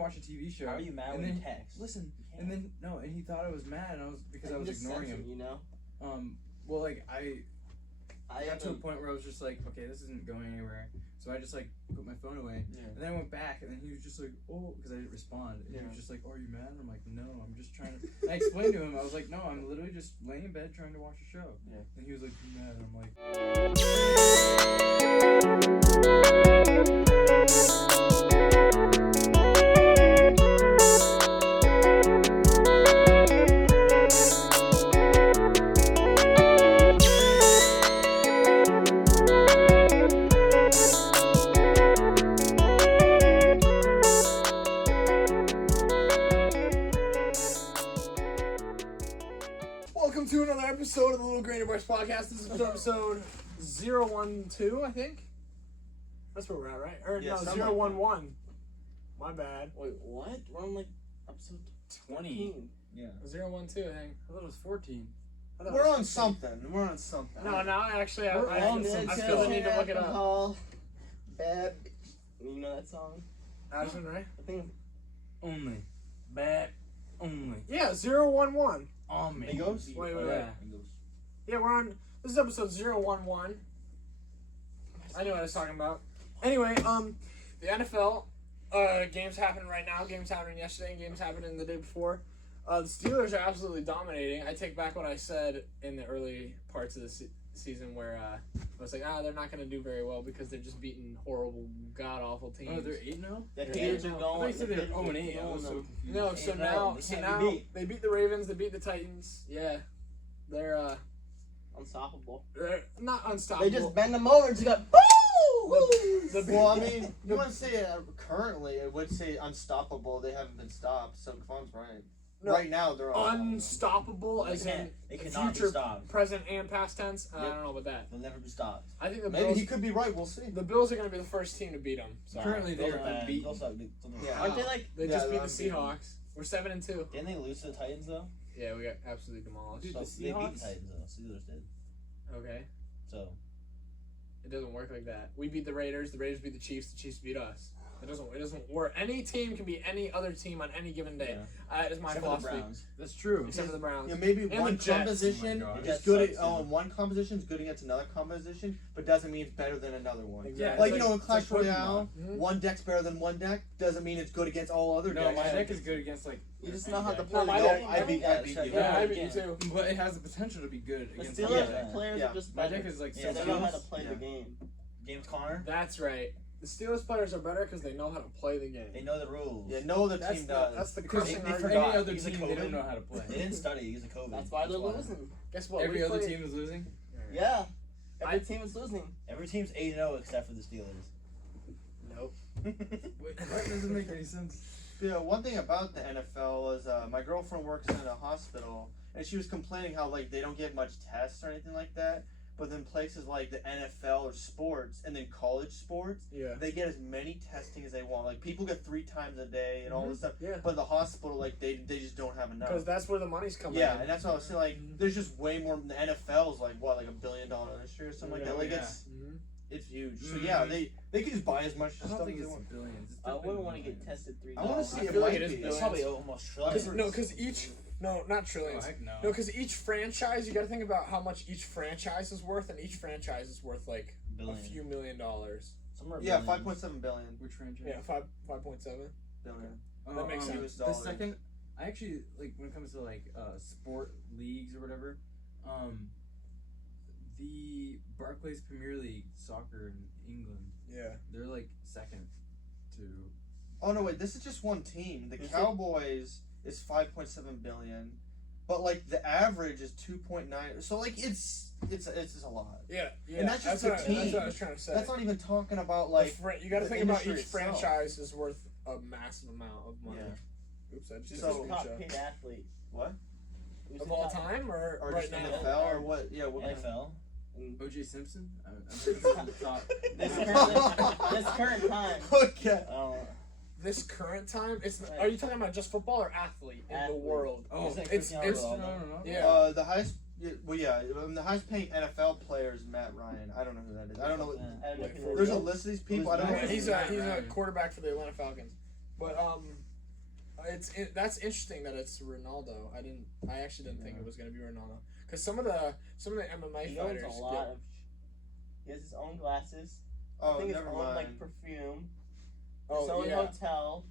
watch a TV show. How are you mad when you text? Listen, and then and he thought I was mad, and I was ignoring him. You know. Well, like I got to a point where I was just like, okay, this isn't going anywhere. So I just like put my phone away, and then I went back, and then he was just like, oh, because I didn't respond. And he was just like, oh, are you mad? And I'm like, no, I'm just trying to. I explained to him, I was like, no, I'm literally just laying in bed trying to watch a show. Yeah. And he was like, you mad? And I'm like. Welcome to another episode of the Little Grain of Bryce podcast. This is episode 012, I think. That's where we're at, right? Or no, 011. My bad. Wait, what? We're on like episode 20. Yeah. 012, I think. I thought it was 14. We're on something. We're on something. No, actually, I I feel the need to look it up. Bad. You know that song? Addison, right? I think. Only. Bad. Only. Yeah, 011. On me. Migos? Wait. Yeah. Yeah, we're on. This is episode 011. I knew what I was talking about. Anyway, the NFL games happening right now. Games happening yesterday. Games happening the day before. The Steelers are absolutely dominating. I take back what I said in the early parts of the season where I was like, they're not going to do very well because they're just beating horrible, god-awful teams. Oh, they're 8-0? The haters are going. I thought you said they were 0-8. I was so confused. No, so now they beat the Ravens. They beat the Titans. Yeah, they're Unstoppable. they're not unstoppable. They just bend them over and just got Well, I mean, you want to say currently, I would say unstoppable. They haven't been stopped. So Kwan's right. No, right now, they're unstoppable, as in they cannot future, be stopped. present, and past tense. I don't know about that. They'll never be stopped. I think the Maybe Bills. he could be right. We'll see. The Bills are going to be the first team to beat them. So. Currently, they're unbeaten. Aren't they like? They just beat the Seahawks. We're 7-2. Didn't they lose to the Titans though? Yeah, we got absolutely demolished. Dude, So they beat the Titans though. Steelers did. Okay. So. It doesn't work like that. We beat the Raiders beat the Chiefs beat us. It doesn't work. Any team can beat any other team on any given day. That is my philosophy. That's true. Except for the Browns. Yeah, maybe And one the Jets. composition Oh my is God. good. Jets One composition is good against another composition, but doesn't mean it's better than another one. Exactly. Like, it's you know, in Clash it's like Royale, Mhm. one deck's better than one deck doesn't mean it's good against all other No, decks. my deck is good against like. You just know how to any play No, my the deck- game. I beat you. Yeah, I beat Yeah. you too. But it has the potential to be good The against Steelers any deck. players Yeah. are just My better. deck is like Yeah, They so know how good. to play the game. James Conner. That's right. The Steelers players are better because they know how to play the game. They know the rules. Yeah, no other That's team the, does. that's the Because crushing they for argument. any other He's a team, they don't COVID. know how to play. They didn't study. He's a COVID. That's why they're losing. Guess what? Every We other played- team is losing. Yeah. Every team is losing. Every team's 8-0 except for the Steelers. Nope. Wait, that doesn't make any sense. Yeah, one thing about the NFL is my girlfriend works in a hospital, and she was complaining how like they don't get much tests or anything like that. But then places like the NFL or sports, and then college sports, Yeah. they get as many testing as they want. Like people get 3 times a day and all this stuff. Yeah. But the hospital, like they just don't have enough. Because that's where the money's coming Yeah, in. and that's what I was saying. Like, there's just way more. The NFL's like what, like $1 billion industry or something like that. Like Yeah. it's huge. So yeah, they can just buy as much I stuff don't think as they it's want. billions. It's I wouldn't definitely want to get millions. tested 3 I want times. to see I it feel like might it is be. It's billions. probably almost Because trillions. not trillions. Oh, heck no. No, because each franchise, you got to think about how much each franchise is worth, and each franchise is worth like Billion. a few $1 million. Somewhere Yeah, billions. 5.7 billion. Which franchise? Yeah, 5.7. Billion. That makes sense. US The dollars. second, I actually like when it comes to like sport leagues or whatever. The Barclays Premier League soccer in England, Yeah. they're like second to. Oh no, wait! This is just one team. The Is it? Cowboys is 5.7 billion, but like the average is 2.9. So like it's a lot. Yeah. And that's just what the I- team. That's what I was trying to say. That's not even talking about like. you got to the think about industry each itself. franchise is worth a massive amount of money. Yeah. Oops, I just Who's took a So- the top screenshot. paid athlete? What? Who's Of the all top- time or Or right just now? NFL or what? Yeah. What? NFL. O.J. Simpson. I'm pretty sure he's the top. This current time. Okay. I don't know. This current time, Right. Are you talking about just football or athlete in the Athlete. world? Oh, Is it it's Cristiano it's Ronaldo? yeah. The highest. The highest paying NFL player is Matt Ryan. I don't know who that is. I don't know. I don't know who There's that a is. list of these people. Who's I don't know. Yeah, Matt if he's it's- a quarterback for the Atlanta Falcons, but that's interesting that it's Ronaldo. I actually didn't think it was gonna be Ronaldo because some of the MMA He owns fighters. a lot of. He has his own glasses. I Oh, think his never own mind. like perfume. Oh, His own yeah. hotel.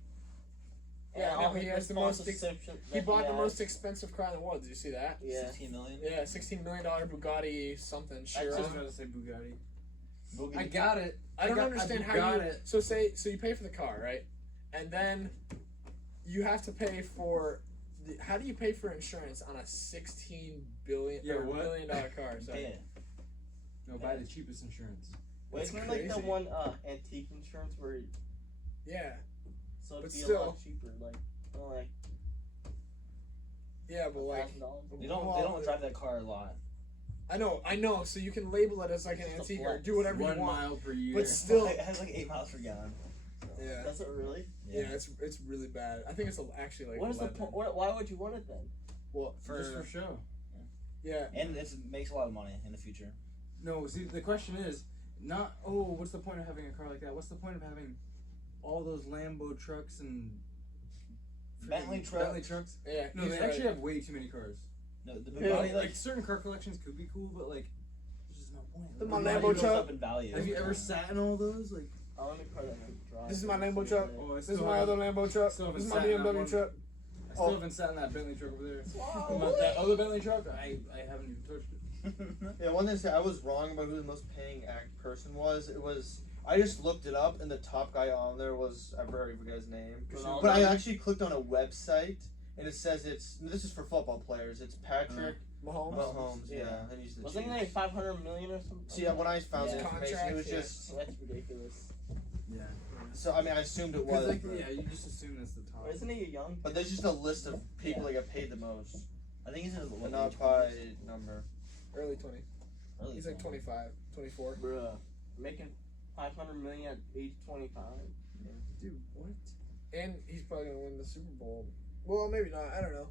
Yeah, and no, all he his has the most sponsorships He that bought the has. most expensive car in the world. Did you see that? Yeah. 16 million. Yeah, $16 million Bugatti something. I was Chiron. about to say Bugatti. Boogie. I got it. I don't understand how got you. it. So you pay for the car, right? And then you have to pay for. How do you pay for insurance on a $16 billion car? Sorry. Yeah. No, buy the cheapest insurance. Wasn't That's there like the crazy. one antique insurance where Yeah, so it'd But be a still. lot cheaper, like like yeah, but like $1,000. They don't drive that car a lot. I know. So you can label it as like an It's just a antique or flex. do whatever 1 you want. mile per year. But still, It has like 8 miles per gallon. yeah, Does it really? yeah, it's really bad. I think it's actually like. What is the 11. point? Why would you want it then? Well, just for show. yeah, And it makes a lot of money in the future. No, see, the question is not, oh, what's the point of having a car like that? What's the point of having all those Lambo trucks and Bentley Bentley trucks? yeah. No, he's they right. actually have way too many cars. No, the Yeah, Bugatti Like certain car collections could be cool, but like, there's just no point. The Like, my Bugatti Lambo goes truck. up in value. have you ever sat in all those? Like, I want a car that I can drive. This is my Lambo truck. oh, I This still is my haven't- other Lambo truck. still This haven't is my sat in that BMW one. truck. I still haven't sat in that Bentley truck over there. Wow. That other Bentley truck, I haven't even touched it. Yeah, one thing to say, I was wrong about who the most paying person was. It was I just looked it up, and the top guy on there was I already forget his name, Ronaldo? but I actually clicked on a website, and it says this is for football players. It's Patrick Mahomes. Yeah, and he's the Wasn't it Chiefs. like 500 million or something? See, when I found the Yeah. information, it was Contract, just That's ridiculous. Yeah. so. I mean, I assumed it Because was, like, but, yeah, you just assume that's the top. Isn't he young? but there's just a list of people that get paid the most, I think he's in his but not by number. Early 20. Early He's like 25, 24. Bruh. Making 500 million at age 25. Dude, what? And he's probably gonna win the Super Bowl. Well, maybe not. I don't know.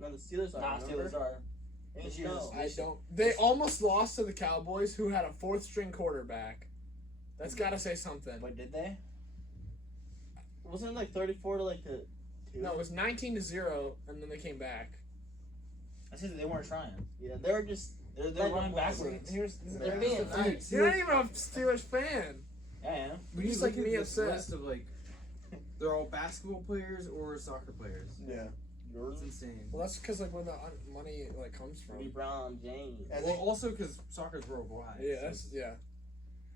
No, the Steelers are. Nah, remember? Steelers are. Ain't This year no. is- I don't. They almost lost to the Cowboys, who had a fourth-string quarterback. That's got to say something. But did they? Wasn't it like 34 to like the 2? No, it was 19-0, and then they came back. I said that they weren't trying. Yeah, they were just. They're Like, running what- backwards. They're being nice. You're not even a Steelers fan. Yeah, I am. When You you just look like at me this upset. list of like, they're all basketball players or soccer players. Yeah. It's insane. Well, that's because like where the money like comes from. LeBron James. And Well, also because soccer's worldwide. Yeah, so- that's yeah.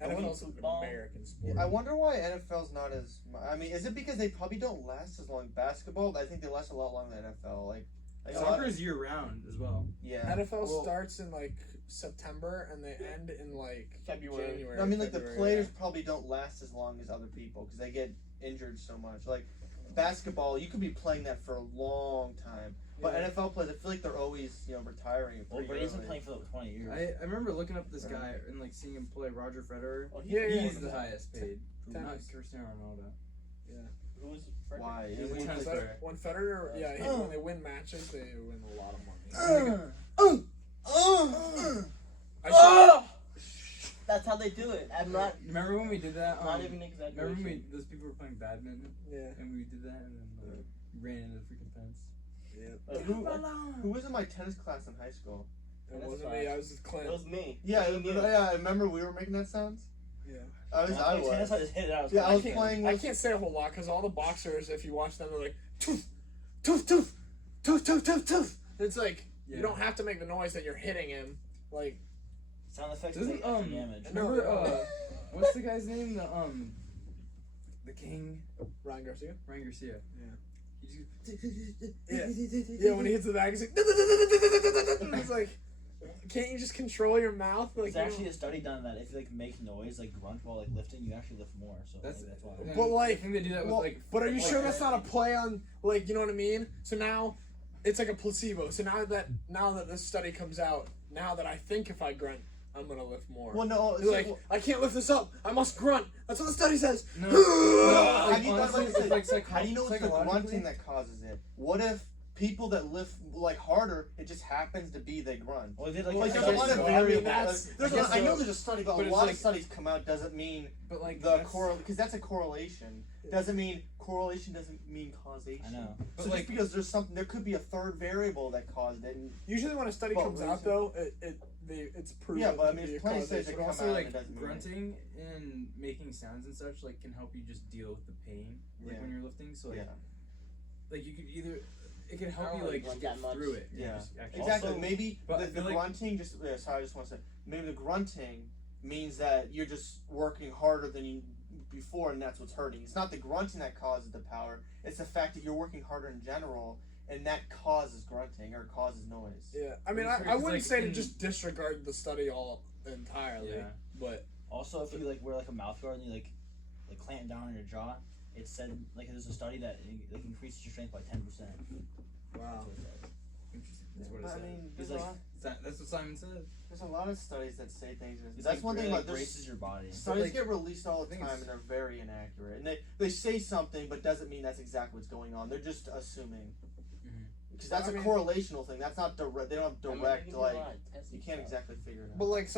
I win NFL's an football. American sport. I wonder why NFL's not as. I mean, is it because they probably don't last as long? Basketball, I think they last a lot longer than NFL. Like a lot Soccer is year round as well. yeah. NFL Well- starts in like September and they end in like February. January. No, I mean, like the February, players probably don't last as long as other people because they get injured so much. Like basketball, you could be playing that for a long time, but Yeah. NFL players, I feel like they're always retiring. Well, pretty Brady's been early. playing for like 20 years. I remember looking up this guy and like seeing him play Roger Federer. Oh, Yeah, yeah. He's the highest paid, not Tennis. Cristiano Ronaldo. Who's Why? He's a Is it- tennis player. When Federer, yeah, when they win matches, they win a lot of money. I That's how they do it. I'm not. Remember when we did that? Not even Remember exaggeration. when those people were playing badminton yeah. and we did that and then ran into the freaking fence. Who was in my tennis class in high school? It That's wasn't fine. me. I was with Clint. It was me. Yeah, Me and you. I remember we were making that sounds. Yeah. I was. I Tennis, I was. just hit it out. Yeah, I was can't- playing I with. can't say a whole lot because all the boxers, if you watch them, they're like tooth, tooth, tooth, tooth, tooth, tooth, tooth. It's like Yeah. you don't have to make the noise that you're hitting him. Like Sound effects Doesn't, make extra damage. Remember what's the guy's name? The King, Ryan Garcia. Ryan Garcia. Yeah. Yeah, when he hits the bag, he's like. It's like, can't you just control your mouth? Like, There's actually a study done that if you like make noise like grunt while like lifting, you actually lift more. So That's that's why. and But, like, I think they do that with well, like. but are you like, sure that's not a play on, like, you know what I mean? So now, it's like a placebo. So now that this study comes out, now that I think if I grunt, I'm gonna lift more. Well, no, You're like, I can't lift this up. I must grunt. That's what the study says. No. how Like, do you know, honestly, like, it's like how do you know it's the psychologically- grunting that causes it? What if people that lift like harder, it just happens to be they grunt. Well, they Like there's a lot of so. variables. I know so. there's a study, but But a it's lot like- of studies come out doesn't mean But like the because that's a correlation. Doesn't mean correlation doesn't mean causation. I know. But So like, just because there's something, there could be a third variable that caused it. And, Usually when a study Well, comes out, though, it's proven. Yeah, but I to mean, be there's a plenty of studies that causation. come also out like and it doesn't mean grunting and making sounds and such like can help you just deal with the pain like Yeah. when you're lifting. So like, yeah. like you could either it can help I don't you like really just grunt get that much. through it. Yeah. Just actually- Exactly. Also- Maybe but I the feel like- grunting just. Sorry, I just want to say. Maybe the grunting means that you're just working harder than you before, and that's what's hurting. It's not the grunting that causes the power. It's the fact that you're working harder in general, and that causes grunting or causes noise. Yeah, I mean, It's weird, I 'cause, wouldn't like, say to in- just disregard the study all entirely, Yeah. but Also, if you like wear like a mouth guard and you like clamp down on your jaw, it said like there's a study that it like increases your strength by 10%. wow. Interesting. That's what it But, I said. mean, He's there's, like- a lot, That's what Simon said. there's a lot of studies that say things. It's That's like, one thing really, about like, there's braces your body. studies like, get released all the I think time it's- and they're very inaccurate. And they say something but doesn't mean that's exactly what's going on. They're just assuming. Mhm. Because that's I a mean- correlational thing. That's not direct. They don't have I mean, direct they can do a like. lot of tests You and can't stuff. exactly figure it out. But like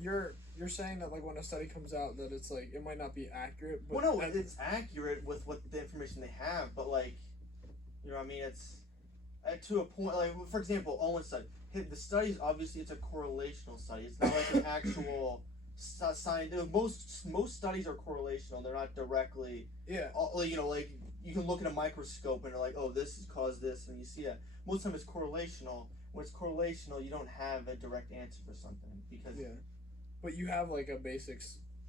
you're saying that like when a study comes out that it's like it might not be accurate. But Well, no, it's accurate with what the information they have, but like, you know, what I mean, it's to a point. Like, for example, Owen's study. The studies obviously it's a correlational study. It's not like an actual science. Most studies are correlational. They're not directly. yeah. You know, like you can look at a microscope and they're like, oh, this has caused this, and you see it. Most of the time it's correlational. When it's correlational, you don't have a direct answer for something because. Yeah. But you have like a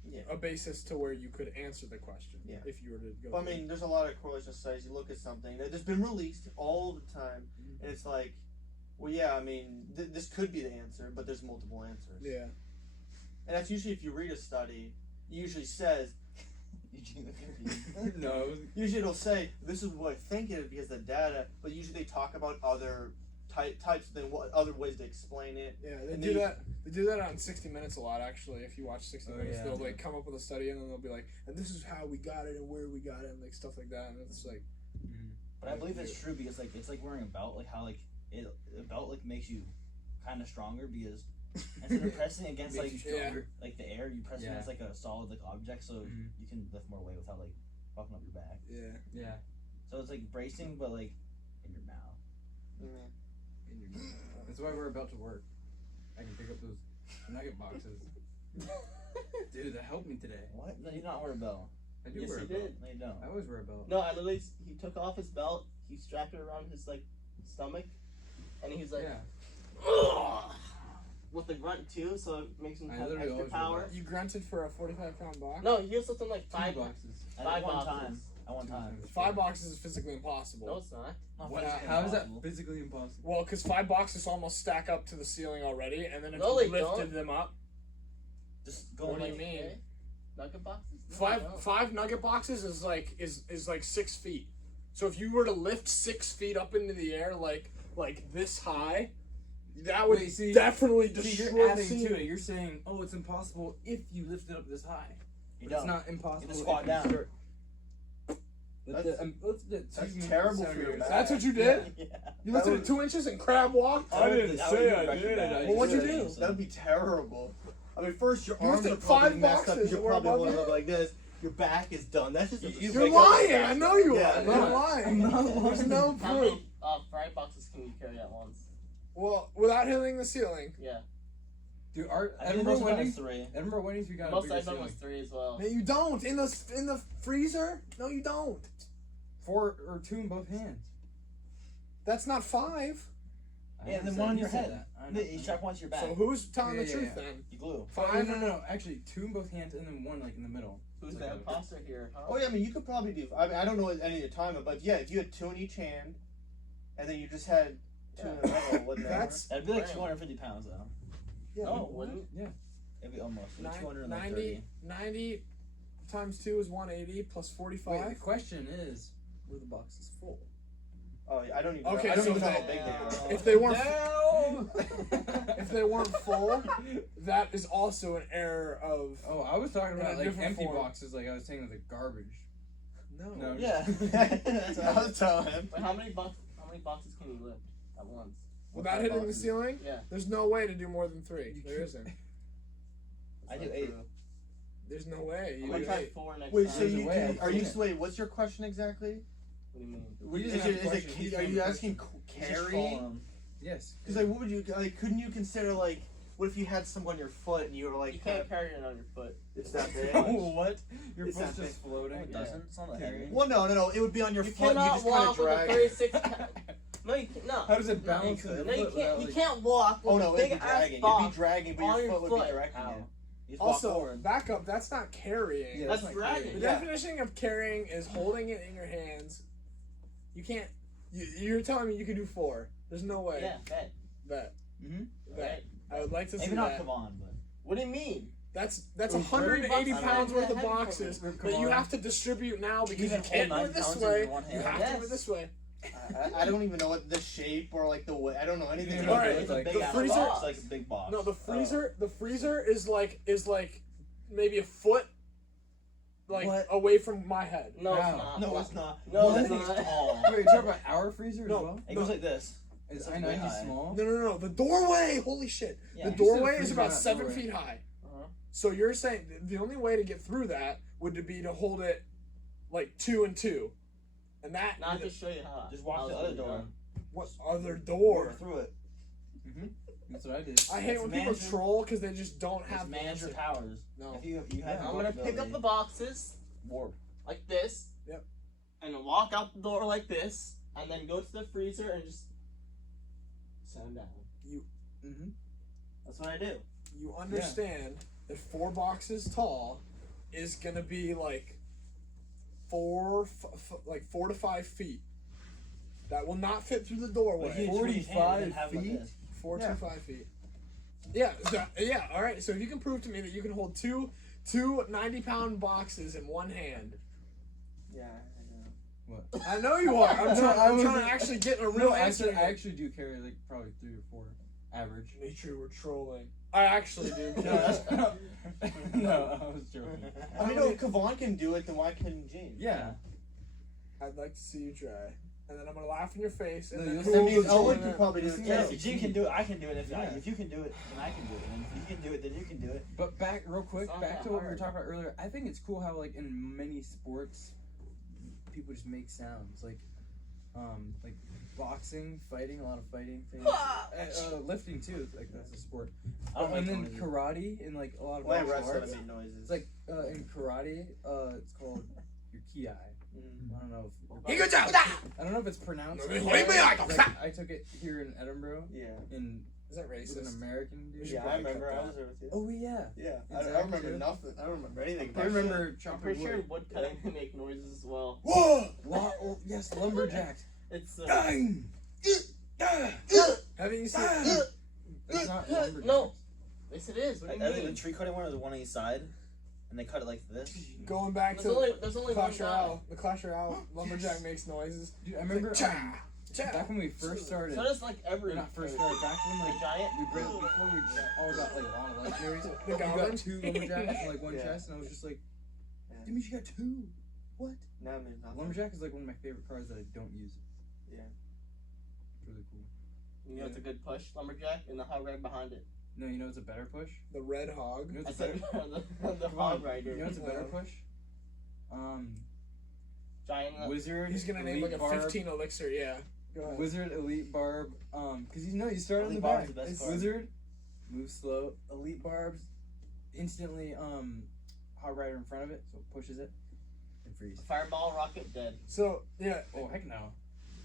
Yeah. a basis to where you could answer the question. Yeah. If you were to go. But, I mean, there's a lot of correlation studies. You look at something that has been released all the time, and it's like, well, yeah, I mean, this could be the answer, but there's multiple answers. Yeah. And that's usually if you read a study, it usually says, No. usually it'll say, this is what I think it is because of the data, but usually they talk about other types of things, other ways to explain it. Yeah, they And do they- that. They do that on 60 Minutes a lot, actually. If you watch 60 Oh, Minutes, yeah. they'll like come up with a study and then they'll be like, "And this is how we got it and where we got it and like stuff like that." And it's like, But I believe it's true because like it's like wearing a belt. Like how like a belt like makes you kind of stronger because instead of pressing against Makes like you stronger. like the air, you press Yeah. against like a solid like object, so Mhm. you can lift more weight without like fucking up your back. yeah. Yeah. So it's like bracing, but like in your mouth. Yeah. That's why we're about to work. I can pick up those nugget boxes. Dude, that helped me today. What? No, you don't wear a belt. I do Yes, wear he a belt. did. No, you don't. I always wear a belt. No, I literally he took off his belt, he strapped it around his like stomach, and he's like, Yeah. "Ugh," with the grunt too, so it makes him I have literally extra always wear power. that. You grunted for a 45-pound box. No, he was something like Two five boxes. At 5 one boxes. time. At one time. 5 boxes is physically impossible. No, it's not. Not What, physically how is that impossible. physically impossible? Well, because 5 boxes almost stack up to the ceiling already, and then if No, you they lifted don't. them up, Just go What do like you mean? Okay. Nugget boxes? No, five no. five nugget boxes is like 6 feet. So if you were to lift 6 feet up into the air like this high, that would Wait, see- definitely See, destroy you're the adding to ceiling. it. You're saying, oh, it's impossible if you lift it up this high. You But it's don't. not impossible. just squat if down. You start... That's That's terrible for your back. That's what you did? Yeah. You lifted it 2 inches and crab walked? That would- that would be record bad. Well, what'd you Yeah. do? That'd be terrible. I mean, first your You arms lifted are probably 5 messed up boxes because you that were probably above want to you? look like this. Your back is done. That's just You're lying! I know you Yeah, are. I'm yeah. not lying. I'm not lying. There's no How proof. many fry boxes can you carry at once? Well, without hitting the ceiling. Yeah. Dude, our I think Edinburgh most of them Wendy's, is 3. Edinburgh Wendy's, we got a Most bigger I've done ceiling. was 3 as well. No, you don't. In the freezer? No, you don't. 4 or 2 in both hands. That's not 5. I Yeah, and then said- one on you your said head. that. I know. You strap one to your back. So who's telling Yeah, the yeah, truth yeah. then? You glue. 5? No. Actually, 2 in both hands and then 1 like in the middle. Who's Like the a- imposter here? Huh? Oh yeah, I mean you could probably do. I mean I don't know any of the time, but yeah, if you had 2 in each hand, and then you just had 2 in the middle, wouldn't that That's That'd be like Damn. 250 pounds though. yeah. No, it what? wouldn't. It'd be almost. It'd be 230. 90 times 2 is 180 plus Wait, the 45. question is, were the boxes full? Oh, I don't even. Okay, know. I don't so even know if how big they are. If they weren't No! if they weren't full, that is also an error of Oh, I was talking In a about like different empty form. boxes, like I was saying with the garbage. no. No. Yeah. I was telling him. Wait, how many many boxes can you lift at once? Without hitting the ceiling? Yeah. There's no way to do more than 3. There isn't. I do 8. There's no way. I'm You gonna do try 8. 4 next Wait, time. so you way. are you? Wait, what's your question exactly? What do you mean? We Is just have a it? question. Are you asking carry? Yes. Because like, what would you like? Couldn't you consider like, what if you had someone on your foot and you were like, You can't carry it on your foot. it's that big? What? Your It's foot's that just floating. No, it doesn't. It's not that heavy. Well, no, it would be on your You foot. And you cannot just kind of walk with a drag. 36 No, you can't. No. How does it balance? could. in the No, you foot can't. without, You like- can't walk with Oh no, a it'd big be ass dragging. You'd box be dragging, but on your your foot would be foot. directing Ow. you. You just walk Also, forward. back up. That's not carrying. Yeah, That's not dragging. carrying. The Yeah. definition of carrying is holding it in your hands. You can't. You're telling me you can do 4. There's no way. Yeah, bet. Bet. Mhm. Bet. I would like to see Maybe not that. Kavan, but What do you mean? That's It was 180 very pounds bucks. worth of Heavy for me. boxes Come that you on. have to distribute now because even you can't hold do it 9 this pounds way. in one You hand? have to do Yes. it this way. I don't even know what the shape or like the way. I don't know anything Yeah, about Alright, it. It's a like big the ass freezer- box. It's like a big box. No, the freezer is like maybe a foot like What? away from my head. No, it's Wow. not. No, it's not. No, What? it's not. Tall. Wait, you're talking about our freezer No. as well? It goes like this. Is It's way I-90 high. small? No. The doorway. Holy shit. Yeah. The You said doorway is freezer, about not 7 doorway. feet high. Uh-huh. So you're saying the only way to get through that would be to hold it like 2 and 2, and that Not to show you how. Just walk the how other it's door. done. what other Walk door? through it. That's what I did. I hate It's when people manage- troll because they just don't Just have the manage your answer. powers. No. If you have Yeah. I'm gonna pick up the boxes warp. like this. Yep. And then walk out the door like this, and then go to the freezer and just set them down. Mm-hmm. That's what I do. You understand that 4 boxes tall is gonna be like 4 to 5 feet. That will not fit through the But doorway. if you treat your hand, then have it like feet? this. 4 Yeah. to 5 feet. Yeah. All right. So if you can prove to me that you can hold two 90-pound boxes in one hand, Yeah, I know. What? I know you are. I'm trying to actually get a real No, answer. I actually do carry like probably 3 or 4 average. Nature, we're trolling. I actually do. No, that's no, I was joking. I mean, no, if Kavan can do it, then why couldn't James? Yeah. I'd like to see you try, and then I'm gonna laugh in your face. And No, then you'll who see That will means join Owen in? could probably do it. Yeah, too. if you can do it, I can do it. If Yeah. you can do it, then I can do it. And if you can do it, then you can do it. But back real quick, It's not back that to what we were hard. talking about earlier. I think it's cool how like in many sports, people just make sounds like boxing, fighting, a lot of fighting things. Lifting too, like that's a sport. I don't And make then noises. karate and like a lot of Well, I martial wrestled, I arts. made noises. It's like in karate, it's called your ki. Mhm. I don't know if He goes out. I don't know if it's pronounced. No, that wait, way. wait, I Like, I took it here in Edinburgh, Yeah. Is that with an racist? American dude. should Yeah, I probably remember. cut I that. was there with you. Oh yeah. Yeah, I Exactly. remember nothing. I don't remember anything. I about remember I'm chopping pretty sure wood. wood cutting can make noises as well. Whoa! Yes, lumberjacks. It's Dang! Haven't you seen? It's not lumberjacks. No. Yes, it is. What I do you think the mean? tree cutting one is the one on each side, and they cut it like this. Going back There's to only one Clash guy. Royale, the Clash Royale lumberjack makes noises. Dude, I remember Cha, cha. back when we first started. So does like every. Or not first started. Back when The like giant. before we all got like a lot of legendaries. The You got goblin. 2 lumberjacks and like 1 Yeah. chest, and I was just like, Yeah. "That means you got 2." What? No, I mean nothing. Lumberjack is like one of my favorite cards that I don't use. Yeah. It's really cool. You know it's a good push, lumberjack, and the hog right behind it. No, you know it's a better push. The red hog. You know I it's a better. said the Come on, hog rider. You know it's a better push. Giant. Wizard. He's gonna name Elite like a Barb, 15 elixir. Yeah. Go ahead. Wizard, Elite Barb. Because you start on the Elite Barb's back. the best It's card. Wizard, move slow. Elite Barbs, instantly Hog Rider in front of it, so it pushes it and freeze. Fireball, rocket, dead. So yeah, Oh heck no!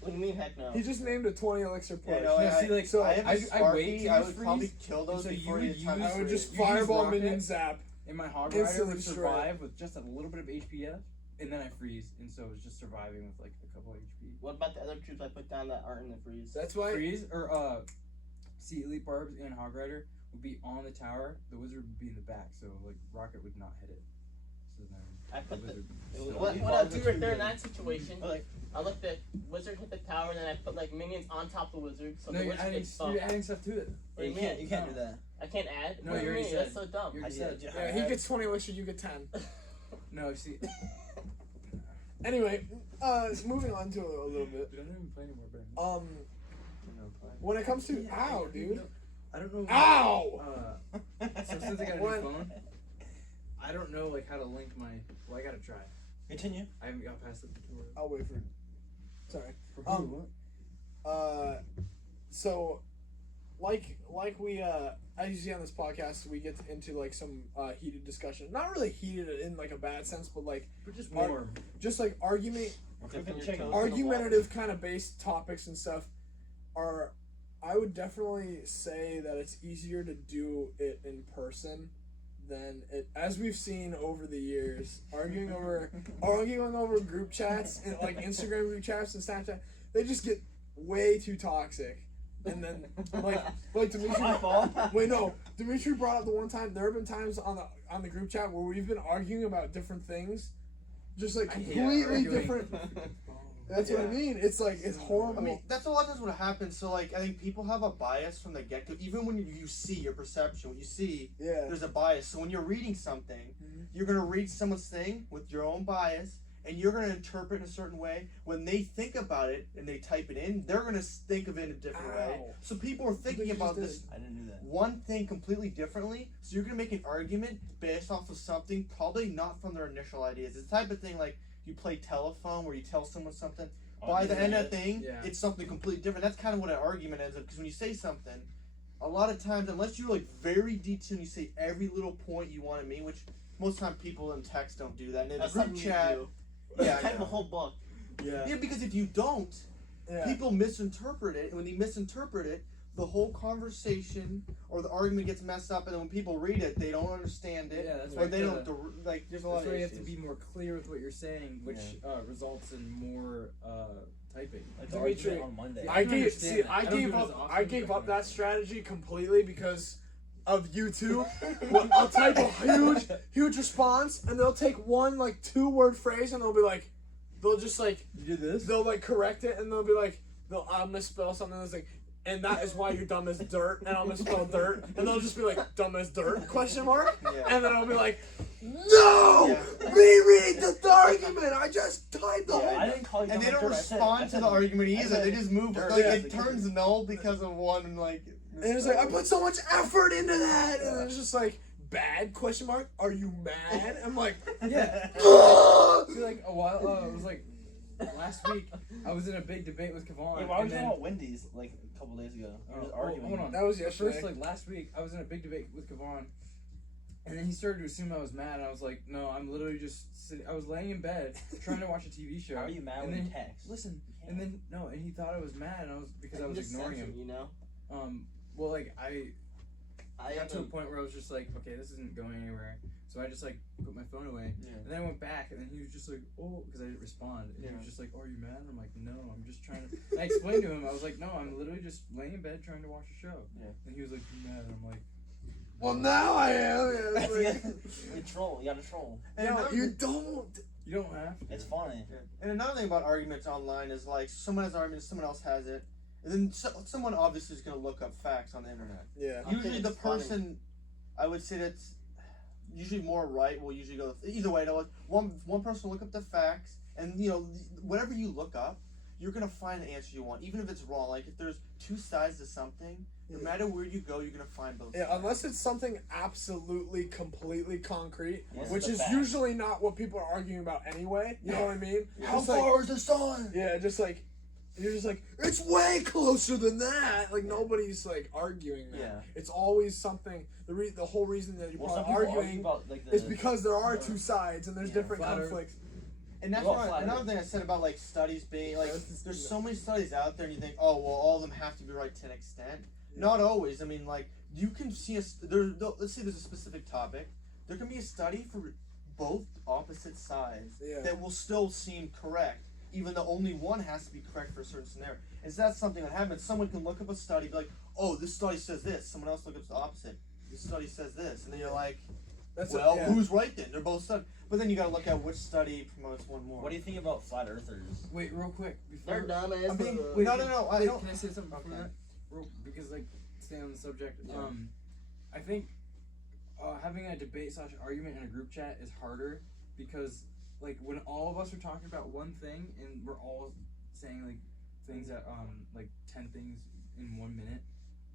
What do you mean, heck no? he just named a 20 elixir push. Yeah, no, Yeah, see, like, so I have a I Sparky. wait to I use would freeze, probably kill those so you before would you time use- I would just You use fireball rocket. minion zap. And my Hog Rider Instantly would destroy survive with just a little bit of HP left, and then I freeze, and so it's just surviving with like a couple HP. What about the other troops I put down that aren't in the freeze? That's why. Freeze or see Elite Barbs and Hog Rider would be on the tower. The Wizard would be in the back, so like Rocket would not hit it. So then I put the. Wizard. What I'll do right there in that situation, But, like, I'll let the wizard hit the tower, and then I put like minions on top of the wizard, so No, the you're wizard adding, gets bumped. you're adding stuff to it. What do you you can't. mean? You can't do that. I can't add. No, What do you you already mean? said. That's so dumb. You I already said. said. Yeah, he gets 20 elixir, you get 10. No, see. Anyway, moving on to a little bit. Dude, I don't even play anymore, Brandon. When it comes to dude. I don't know. Ow! So since I got a new phone, I don't know like how to link my. Well, I gotta try. Continue. I haven't got past the tutorial. I'll wait for. Sorry. For who? So, like we as you see on this podcast, we get into like some heated discussion. Not really heated in like a bad sense, but like just more. Just like argumentative kind of based topics and stuff are. I would definitely say that it's easier to do it in person than it, as we've seen over the years, arguing over group chats and like Instagram group chats and Snapchat. They just get way too toxic. And then like Dimitri. Dimitri brought up the one time. There have been times on the group chat where we've been arguing about different things, just like completely different. That's what I mean. It's like, it's horrible. I mean, that's a lot of times what happens. So, like, I think people have a bias from the get-go. Even when you see your perception, when you see, there's a bias. So when you're reading something, you're going to read someone's thing with your own bias, and you're going to interpret in a certain way. When they think about it and they type it in, they're going to think of it in a different way. So people are thinking about this one thing completely differently. So you're going to make an argument based off of something probably not from their initial ideas. It's the type of thing like, you play telephone where you tell someone something. By the end of the thing, it's something completely different. That's kind of what an argument ends up. Because when you say something, a lot of times, unless you're like very detailed and you say every little point you want to mean, which most times people in text don't do that. And in the group chat, type a whole book. Yeah, because if you don't, people misinterpret it. And when they misinterpret it, the whole conversation or the argument gets messed up, and then when people read it, they don't understand it. Yeah, that's or right. They don't like. There's a lot of you issues. have to be more clear with what you're saying, which results in more typing. Like Dimitri, on Monday. I gave up that strategy completely because of you two. Well, I'll type a huge response, and they'll take one like 2-word phrase, and they'll be like, they'll just like you do this. They'll like correct it, and they'll be like, I'll misspell something that's like. And that is why you're dumb as dirt, and I'll misspell dirt, and they'll just be like, dumb as dirt, ? And then I'll be like, no! Reread the argument! I just typed the whole... I didn't call you and they don't dirt. respond to the argument either, they just move, dirt. like, it turns null because of one, like... And it's like, I put so much effort into that, and it's just like, bad, ? Are you mad? I'm like, yeah. See, like, a while, it was like, last week, I was in a big debate with Kevon. Hey, why were you talking about Wendy's, like, a couple days ago? We were just arguing. Hold on. That was yesterday. First, like, last week, I was in a big debate with Kevon, and then he started to assume I was mad, and I was like, no, I'm literally just sitting, I was laying in bed, trying to watch a TV show. How are you mad and when then, you text? Listen, and then, no, and he thought I was mad, and I was, because I was ignoring him. You know? Well, like, I got to a point where I was just like, okay, this isn't going anywhere. So I just like put my phone away, and then I went back, and then he was just like, "Oh," because I didn't respond. And he was just like, "Oh, are you mad?" And I'm like, "No, I'm just trying to." And I explained to him, I was like, "No, I'm literally just laying in bed trying to watch a show." And he was like, "You mad?" And I'm like, "Well, now I am." You troll. You gotta troll. No, you don't. You don't have to. It's funny. And another thing about arguments online is like someone has an argument, someone else has it, and then someone obviously is going to look up facts on the internet. Yeah. Usually the person, I would say that's usually more right will usually go either way. One person will look up the facts, and whatever you look up, you're gonna find the answer you want, even if it's wrong. Like if there's two sides to something, no matter where you go, you're gonna find both sides. Unless it's something absolutely, completely concrete, which is facts. usually not what people are arguing about anyway. You know what I mean? How far is the sun? Yeah, just like. You're just like, it's way closer than that. Like, nobody's, like, arguing that. Yeah. It's always something, the whole reason that you're some arguing argue about, like, is because there are two sides and there's different conflicts. And that's another thing I said about, like, studies being, like, there's so many studies out there and you think, oh, well, all of them have to be right to an extent. Yeah. Not always. I mean, like, you can see, let's say there's a specific topic. There can be a study for both opposite sides that will still seem correct, even though only one has to be correct for a certain scenario. And so that's something that happens. Someone can look up a study, be like, oh, this study says this. Someone else looks up the opposite. This study says this. And then you're like, who's right then? They're both studies. But then you gotta look at which study promotes one more. What do you think about flat earthers? Wait, real quick. They're dumb as No. Can I say something before that? Because, like, staying on the subject. Yeah. I think having a debate/argument in a group chat is harder because like when all of us are talking about one thing and we're all saying like things that like 10 things in 1 minute,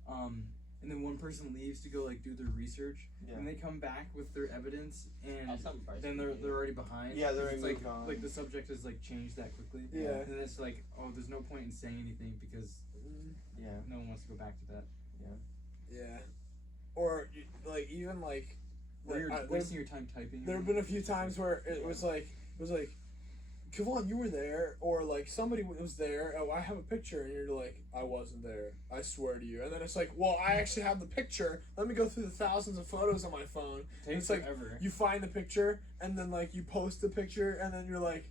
and then one person leaves to go like do their research, and they come back with their evidence, and then they're already behind. Yeah, they're it's like the subject has like changed that quickly. Yeah. And it's like, oh, there's no point in saying anything because no one wants to go back to that. Yeah. Or like even like. Or you're wasting your time typing. There have been a few times where it was like, Kevon, you were there, or like somebody was there. Oh, I have a picture, and you're like, I wasn't there. I swear to you. And then it's like, well, I actually have the picture. Let me go through the thousands of photos on my phone. Takes like forever. You find the picture, and then like you post the picture, and then you're like,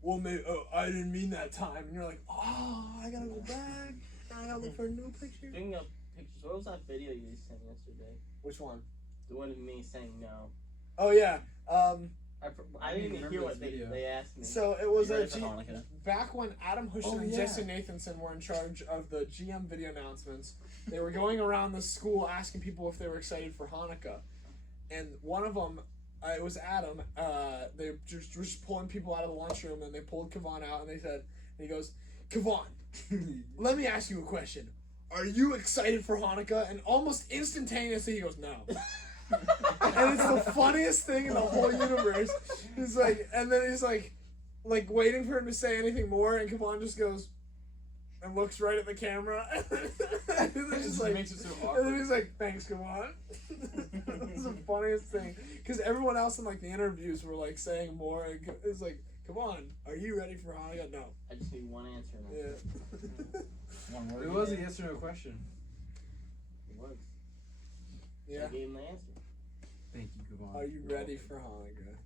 well, maybe I didn't mean that time, and you're like, oh, I gotta go back. I gotta look for a new picture. Speaking of pictures, what was that video you sent yesterday? Which one? The one of me saying no. Oh yeah. I didn't even hear what they asked me. So it was Hanukkah? back when Adam Hushton and Jesse Nathanson were in charge of the GM video announcements. They were going around the school asking people if they were excited for Hanukkah, and one of them, it was Adam. They just were just pulling people out of the lunchroom, and they pulled Kevon out, and they said, and he goes, Kevon, let me ask you a question. Are you excited for Hanukkah? And almost instantaneously he goes, no. And it's the funniest thing in the whole universe. He's like, and then he's like waiting for him to say anything more, and Kevon just goes and looks right at the camera, and then just like makes it so awkward. And then he's like, "Thanks, Kevon." It's the funniest thing because everyone else in like the interviews were like saying more. And it's like, "Come on, are you ready for Hanukkah?" No. I just need one answer now. Yeah. One word. It was a yes or no question. It was. Yeah. I gave him the answer. Thank you, Gavon. Are you ready for Hanukkah?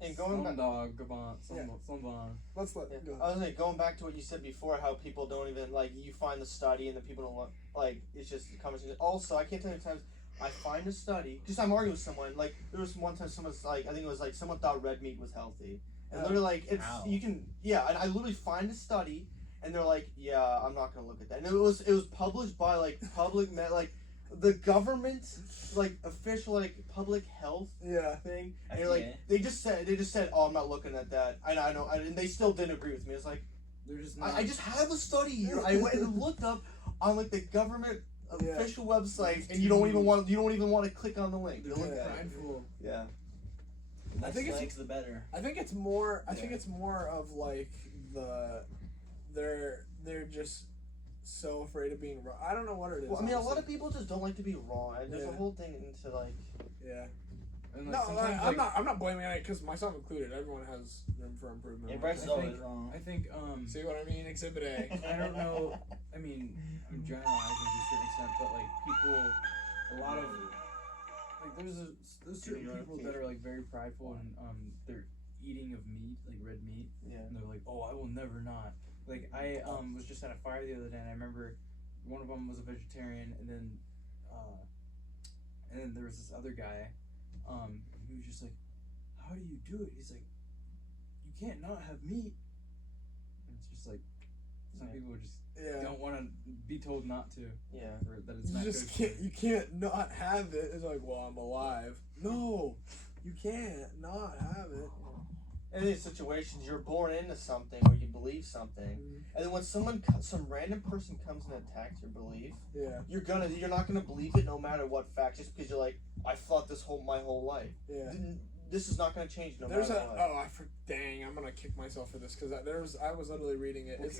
And going back, dog, Gavon, Gavon. Let's let. yeah, Go. I was like going back to what you said before, how people don't even like you find the study and the people don't want like it's just a conversation. Also, I can't tell you how many times I find a study because I'm arguing with someone. Like there was one time someone's like I think it was like someone thought red meat was healthy, and literally like it's you can and I literally find a study and they're like I'm not gonna look at that. And it was published by like the government, like official like public health thing, and you're like they just said oh I'm not looking at that. I know and they still didn't agree with me. It's like they're just not. I just have a study here. I went and looked up on like the government official website, and you don't even want to click on the link. They're prideful. Yeah. I think it's the better. I think it's more. I think it's more of like they're just so afraid of being wrong. I don't know what it is. Well, I mean, a lot of people just don't like to be wrong. And there's a whole thing into like. Yeah. And like, no, I'm not blaming it because myself included. Everyone has room for improvement. Yeah, Bryce is always wrong. I think. See what I mean? Exhibit A. I don't know. I mean, I'm generalizing to a certain extent, but like people, a lot of like there's certain people that are like very prideful and they're eating of meat, like red meat. Yeah. And they're like, oh, I will never not. Like I was just at a fire the other day, and I remember one of them was a vegetarian, and then there was this other guy, he was just like, how do you do it? He's like, you can't not have meat. And it's just like some people just don't want to be told not to. Yeah. Or that it's You not just good. can't. You can't not have it. It's like, well, I'm alive. No, you can't not have it. In these situations, you're born into something or you believe something, and then when some random person comes and attacks your belief, you're not gonna believe it no matter what fact, just because you're like, I thought my whole life. Yeah. This is not gonna change no matter what. Dang, I'm gonna kick myself for this because I was literally reading it. It's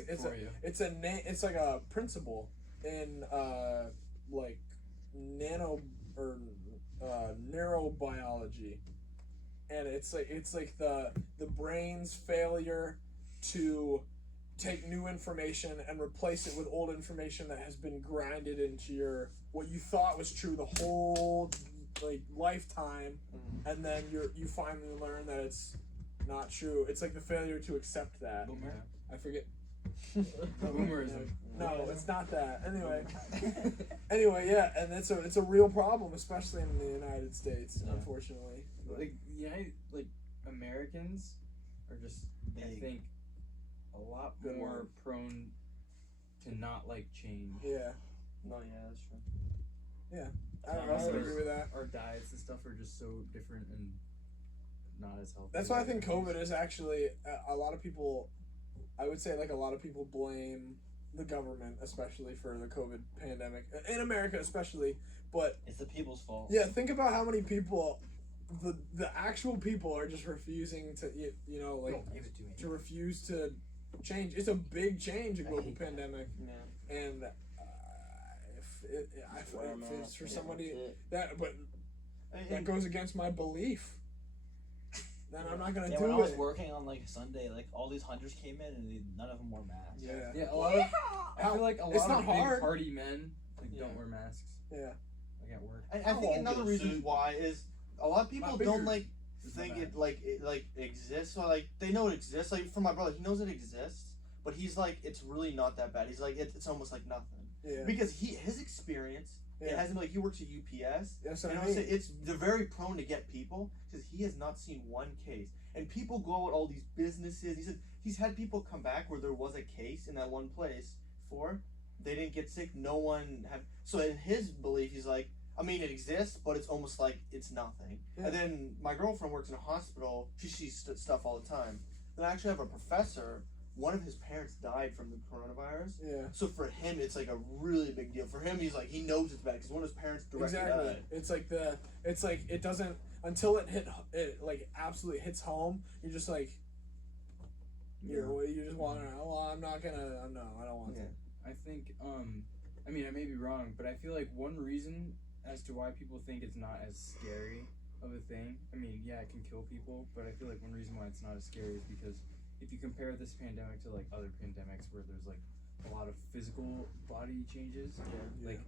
like a principle in like neurobiology. And it's like the brain's failure to take new information and replace it with old information that has been grinded into your what you thought was true the whole like lifetime, and then you finally learn that it's not true. It's like the failure to accept that. Boomer. I forget. Boomerism. No, it's not that. Anyway, yeah, and it's a real problem, especially in the United States, unfortunately. Like Americans are just I think a lot more prone to not like change. Yeah. No, yeah, that's true. Yeah, I would agree with that. Our diets and stuff are just so different, and not as healthy. That's why I think COVID is actually a lot of people. I would say like a lot of people blame the government, especially for the COVID pandemic in America, especially. But it's the people's fault. Yeah, think about how many people, the actual people are just refusing to to refuse to change. It's a big change, a global pandemic, and if it's for somebody that goes against my belief, then I'm not gonna do it. When I was working on like Sunday, like all these hunters came in and none of them wore masks. Yeah. A lot of I feel like a lot of big party men don't wear masks. Yeah. Like at work. I think another reason why is a lot of people don't think it exists. So like they know it exists. Like for my brother, he knows it exists, but he's like it's really not that bad. He's like it's almost like nothing. Yeah. Because his experience. Yeah. It hasn't he works at UPS. Yes, they're very prone to get people because he has not seen one case. And people go at all these businesses. He said he's had people come back where there was a case in that one place before. They didn't get sick. No one had. So in his belief, he's like, I mean, it exists, but it's almost like it's nothing. Yeah. And then my girlfriend works in a hospital. She sees stuff all the time. Then I actually have a professor. One of his parents died from the coronavirus. Yeah. So for him, it's like a really big deal. For him, he's like he knows it's bad because one of his parents directly died. It's like it doesn't until it absolutely hits home. You're just like, you just want to. Well, I'm not gonna. No, I don't want to. I think. I mean, I may be wrong, but I feel like one reason as to why people think it's not as scary of a thing. I mean, yeah, it can kill people, but I feel like one reason why it's not as scary is because. If you compare this pandemic to like other pandemics where there's like a lot of physical body changes, like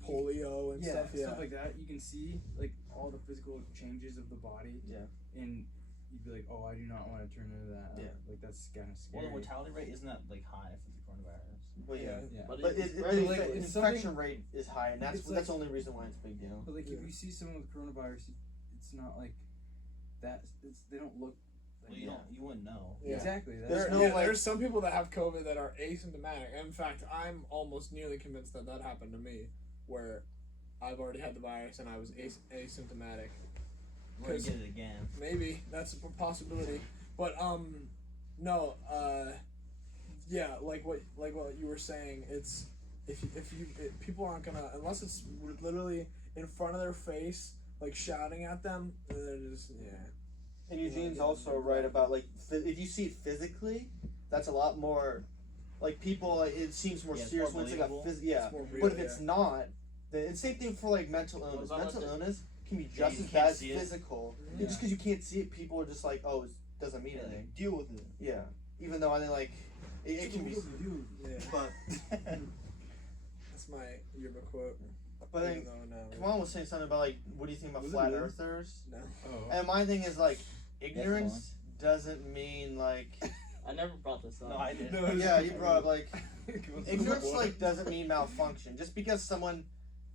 polio and stuff like that, you can see like all the physical changes of the body. Yeah. And you'd be like, oh, I do not want to turn into that. Yeah. Like that's kind of scary. Well, the mortality rate isn't that like high for the coronavirus. Well, but the infection rate is high, and that's the only reason why it's a big deal. But like if you see someone with coronavirus, it's not like that. They don't look. Well, you wouldn't know. Yeah. Exactly. There's some people that have COVID that are asymptomatic. In fact, I'm almost nearly convinced that happened to me, where I've already had the virus and I was asymptomatic. We're gonna get it again. Maybe that's a possibility, but no, like what you were saying. It's people aren't gonna unless it's literally in front of their face, like shouting at them. They're just And Eugene's also right about like if you see it physically, that's a lot more like people. Like, it seems more serious when it's like but if it's not, then it's same thing for like mental illness. Mental illness can be just as bad as physical. Yeah. Just because you can't see it, people are just like, oh, it doesn't mean anything. Deal with it. Yeah. Even though I think like it can be. But that's my yearbook quote. But then, Kamal was saying something about like, what do you think about flat earthers? No. Oh. And my thing is like, ignorance doesn't mean like. I never brought this up. No, I did. No, yeah, you brought up like, ignorance like doesn't mean malfunction. Just because someone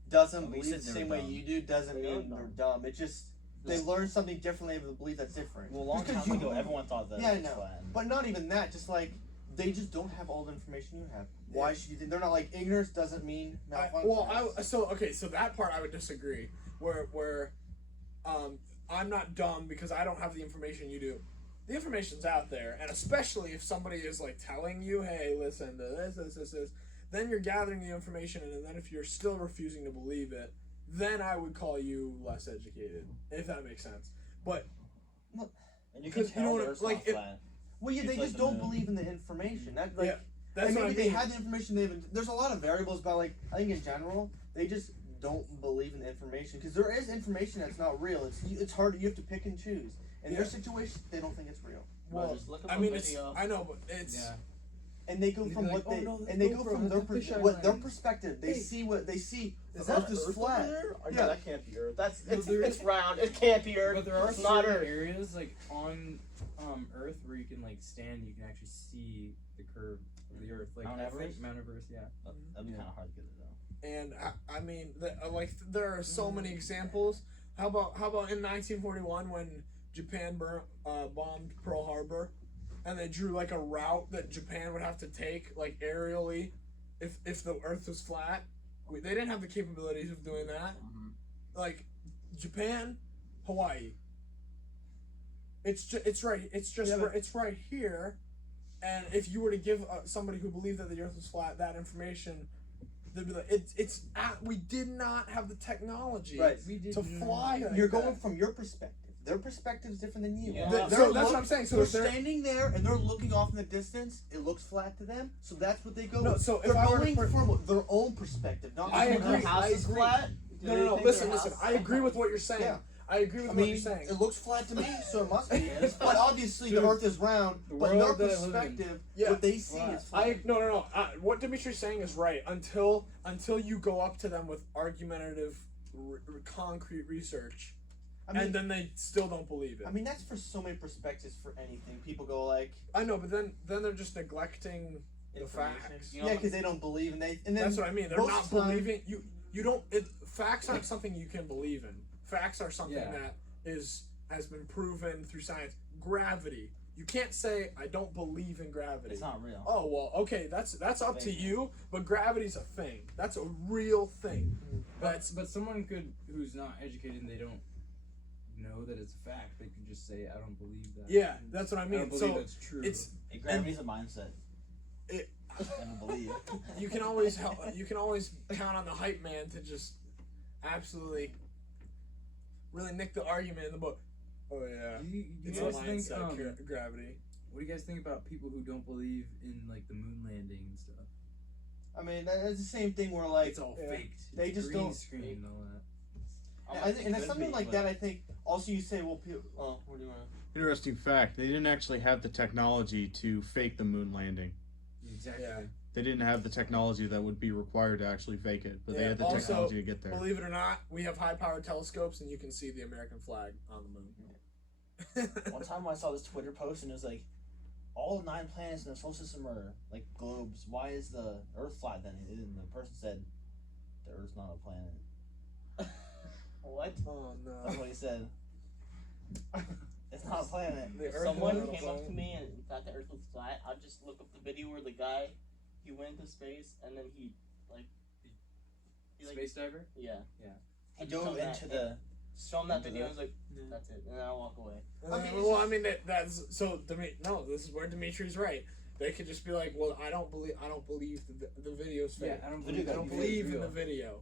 doesn't believe the same way you do doesn't mean they're dumb. It just they learn something differently of a belief that's different. Well, a long time ago, everyone thought that. Yeah, I know. But not even that. Just like. They just don't have all the information you have. Why should you think they're not like ignorance doesn't mean malfunction? So that part I would disagree. Where I'm not dumb because I don't have the information you do. The information's out there, and especially if somebody is like telling you, "Hey, listen to this," then you're gathering the information, and then if you're still refusing to believe it, then I would call you less educated, if that makes sense. But and you can tell there's not flat. Well, yeah, they just don't believe in the information. That's that's maybe they have the information. There's a lot of variables, but like I think in general, they just don't believe in the information because there is information that's not real. It's hard. You have to pick and choose. In their situation, they don't think it's real. Well, I mean, I know, but it's. Yeah. And they go from what they and they go from their perspective. They see what they see. Is that Earth is flat? Yeah, that can't be Earth. It's round. It can't be Earth. But there are certain areas like on Earth where you can like stand. You can actually see the curve of the Earth. Like Mount Everest. Mount Everest, yeah. That'd be kind of hard to get it though. And I mean, there are so many examples. How about in 1941 when Japan bombed Pearl Harbor? And they drew like a route that Japan would have to take, like aerially, if the Earth was flat. They didn't have the capabilities of doing that. Mm-hmm. Like Japan, Hawaii. It's right here, and if you were to give somebody who believed that the Earth was flat that information, they'd be like, we did not have the technology to fly. You're going from your perspective. Their perspective is different than you. Yeah. So that's what I'm saying. So they're if they're standing there and they're looking off in the distance. It looks flat to them, so that's what they go. No, with. so they're if I were going to from their own perspective, not. I someone agree. else's. House I is agree. flat. No. Listen. I agree with what you're saying. Yeah. I agree with what you're saying. It looks flat to me, so it must be. It's flat. Obviously, the Earth is round, but in their perspective, what they see is flat. No. What Dimitri's saying is right. Until you go up to them with argumentative, concrete research, and then they still don't believe it. I mean, that's for so many perspectives for anything. People go like, I know, but then they're just neglecting the facts. Yeah, because they don't believe, and then that's what I mean. They're not believing you. You don't. Facts aren't something you can believe in. Facts are something that has been proven through science. Gravity. You can't say I don't believe in gravity. It's not real. Oh well, okay, that's up to you. But gravity's a thing. That's a real thing. But someone who's not educated and they don't know that it's a fact. They could just say I don't believe that. Yeah, that's what I mean. I don't believe that's true. Gravity's a mindset. I don't believe. You can always count on the hype man to just absolutely really nick the argument in the book. Oh yeah, you it's a guys mindset, think gravity. What do you guys think about people who don't believe in like the moon landing and stuff? I mean, that's the same thing where like It's all faked. They It's just green don't screen and all that. I think, and that's something like that. I think also you say, well, people. Oh, what do you want? Interesting fact: they didn't actually have the technology to fake the moon landing. Exactly. Yeah. They didn't have the technology that would be required to actually fake it, but they had the Also, technology to get there. Believe it or not, we have high-powered telescopes, and you can see the American flag on the moon. One time I saw this Twitter post and it was like, all 9 planets in the solar system are like globes. Why is the Earth flat then? And the person said, the Earth's not a planet. What? Oh no. That's what he said. It's not a planet. The If Earth someone is not a came up planet. to me and thought the Earth was flat, I'd just look up the video where the guy, he went into space and then he Space diver? yeah. He I'd just dove show into that, the. show him that into video the- and I was like, that's it, and then I'll walk away. I mean, Well, I mean that's so. No, this is where Dimitri's right. They could just be like, well, I don't believe the video's fake. Yeah, I don't Video believe, gotta I don't be believe in real. the video.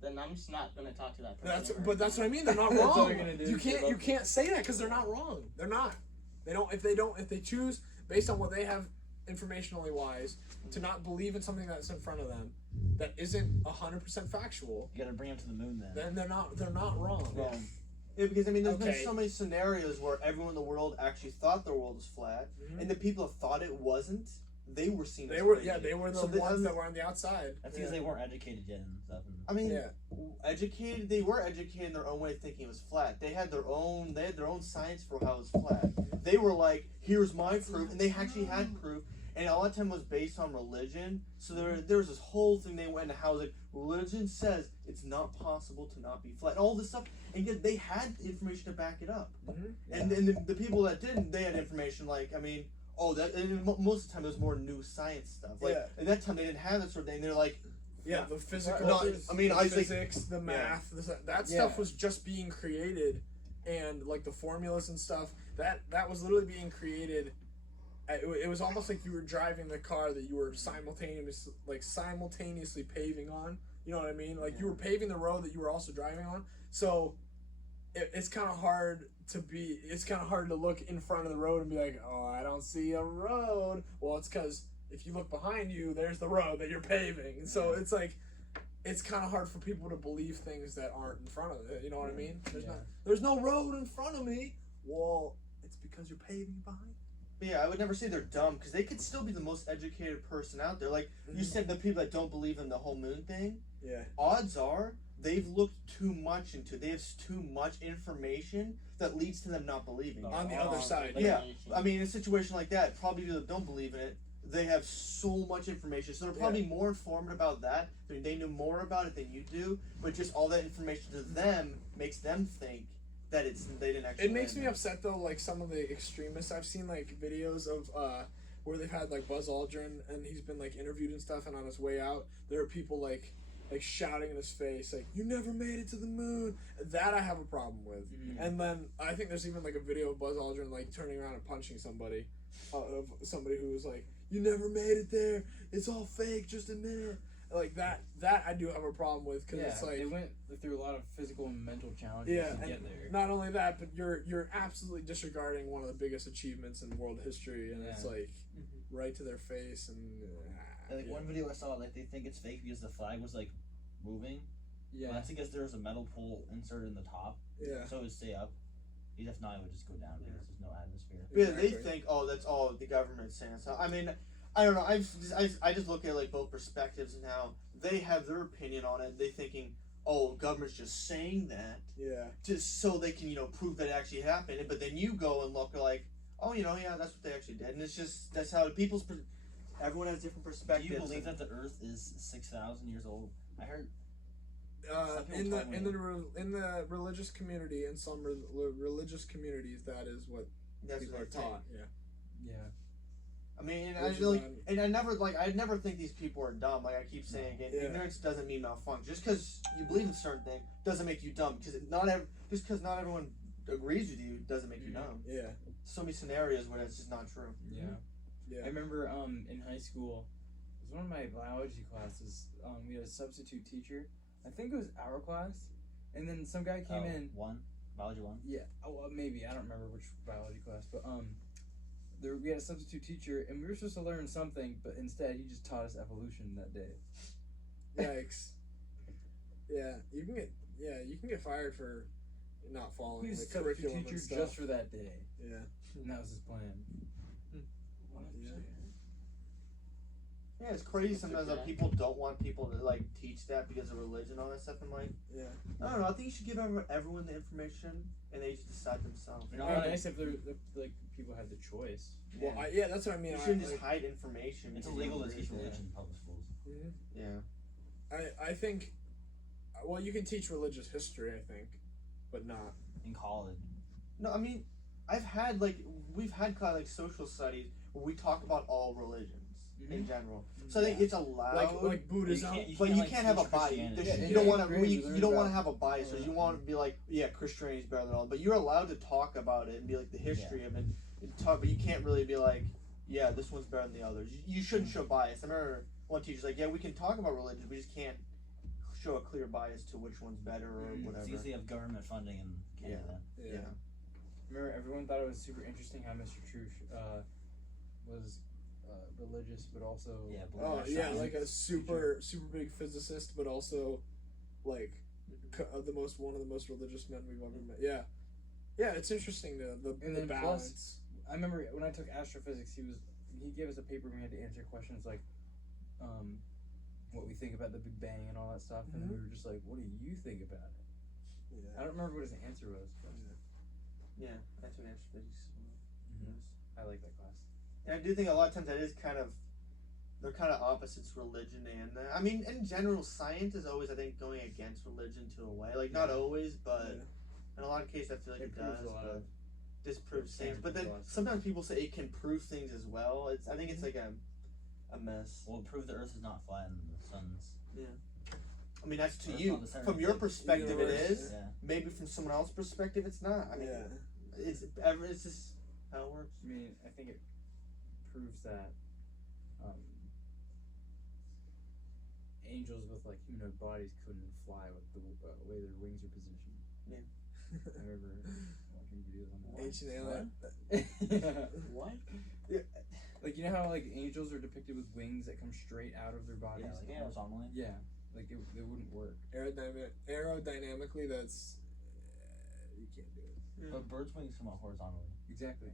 Then I'm just not gonna talk to that person. That's what I mean. They're not That's all wrong. you're gonna do You is give can't up. say that because they're not wrong. They're not. If they choose based on what they have informationally wise to not believe in something that's in front of them that isn't 100% factual, You gotta bring him to the moon then. then they're not wrong. Yeah, because I mean, there's Okay. been so many scenarios where everyone in the world actually thought the world was flat, and the people that thought it wasn't, they were seen. They as were crazy. they were the So ones that were on the outside. That's because they weren't educated yet and stuff. I mean, Yeah. educated. They were educated in their own way of thinking it was flat. They had their own science for how it was flat. They were like, "Here's my proof," and they actually had proof. And a lot of time was based on religion. So there was this whole thing they went into how like religion says it's not possible to not be flat, and all this stuff. And yet they had information to back it up. And the people that didn't, they had information like, I mean, and most of the time it was more new science stuff. Like at that time they didn't have that sort of thing. They're like, the physical. the physics, the math, that stuff was just being created, and like the formulas and stuff. That was literally being created. It was almost like you were driving the car that you were simultaneously paving on. You know what I mean? Like you were paving the road that you were also driving on. So it's kind of hard to look in front of the road and be like, oh, I don't see a road. Well, it's because if you look behind you, there's the road that you're paving. And so it's like, it's kind of hard for people to believe things that aren't in front of it. You know what I mean? There's no road in front of me. Well, it's because you're paving behind. But yeah, I would never say they're dumb because they could still be the most educated person out there. Like you said, the people that don't believe in the whole moon thing. Yeah. Odds are they've looked too much into it. They have too much information that leads to them not believing. On the other side. Yeah, I mean, in a situation like that, probably people that don't believe in it, they have so much information, so they're probably more informed about that. They know more about it than you do, but just all that information to them makes them think that they didn't actually. It makes me upset though, like some of the extremists. I've seen like videos of where they've had like Buzz Aldrin and he's been like interviewed and stuff, and on his way out, there are people like like shouting in his face, like, "You never made it to the moon." That I have a problem with. And then I think there's even like a video of Buzz Aldrin like turning around and punching somebody, of somebody who was like, "You never made it there. It's all fake. Just admit it." Like that I do have a problem with, because it's like they went through a lot of physical and mental challenges to get there. Not only that, but you're absolutely disregarding one of the biggest achievements in world history, and it's like right to their face. And like one video I saw, like they think it's fake because the flag was like moving. Yeah, but that's because there was a metal pole inserted in the top. Yeah, so it would stay up. Because if not, it would just go down because there's no atmosphere. Yeah, they think, oh, that's all the government's saying. So I mean, I don't know. I just look at like both perspectives and how they have their opinion on it. They thinking, oh, government's just saying that, just so they can prove that it actually happened. But then you go and look like, oh, yeah, that's what they actually did. And it's just that's how everyone has different perspectives. Do you believe that the Earth is 6,000 years old? I heard. In the religious community, in some religious communities, that is what people are taught. Yeah. I mean, I never think these people are dumb. Like I keep saying again, ignorance doesn't mean malfunction. Just because you believe in a certain thing doesn't make you dumb. Because just because not everyone agrees with you doesn't make you dumb. Yeah. So many scenarios where that's just not true. Yeah. I remember in high school, it was one of my biology classes. We had a substitute teacher. I think it was our class, and then some guy came in. Biology 1? Yeah. Oh, well, maybe. I don't remember which biology class, but we had a substitute teacher, and we were supposed to learn something, but instead he just taught us evolution that day. Yikes. You can get fired for not following the curriculum and stuff. Just for that day. Yeah. And that was his plan. Yeah, it's crazy sometimes that people don't want people to like teach that because of religion and all that stuff. And like, I don't know. I think you should give everyone the information and they just decide themselves. It would be nice if people had the choice. Well, that's what I mean. You shouldn't just hide information. It's illegal to teach religion in public schools. Yeah. I think. Well, you can teach religious history, I think, but not in college. No, I mean, we've had kind of like social studies where we talk about all religions. In general, so I think it's allowed, like Buddhism, but you can't have a bias. You don't want to have a bias, or you want to be like, Christianity is better than all. But you're allowed to talk about it and be like the history of it, and talk. But you can't really be like, this one's better than the others. You shouldn't show bias. I remember one teacher's like, we can talk about religion, we just can't show a clear bias to which one's better or whatever. It's easy to have government funding in Canada. Yeah. Remember, everyone thought it was super interesting how Mr. Trush was religious, but also like a super big physicist, but also like one of the most religious men we've ever met. Yeah, it's interesting the balance. Plus, I remember when I took astrophysics, he gave us a paper and we had to answer questions like, what we think about the Big Bang and all that stuff, and we were just like, what do you think about it? I don't remember what his answer was. But That's what astrophysics was. I like that class. And I do think a lot of times they're kind of opposites, religion and I mean, in general, science is always, I think, going against religion to a way. Like, not always, but in a lot of cases, I feel like it does. But disproves things. But then sometimes people say it can prove things as well. I think it's like a mess. Well, it proved the Earth is not flat and the sun's. Yeah. I mean, that's to you. From your perspective, it is. Yeah. Maybe from someone else's perspective, it's not. I mean, it's just how it works. I mean, I think it proves that angels with like humanoid bodies couldn't fly with the way their wings are positioned. Yeah. I remember watching videos on that. Ancient alien. What? Yeah. Like, you know how like angels are depicted with wings that come straight out of their bodies? Yeah, like horizontally. Yeah. Like it wouldn't work. Aerodynamically, that's you can't do it. But birds' wings come out horizontally. Exactly.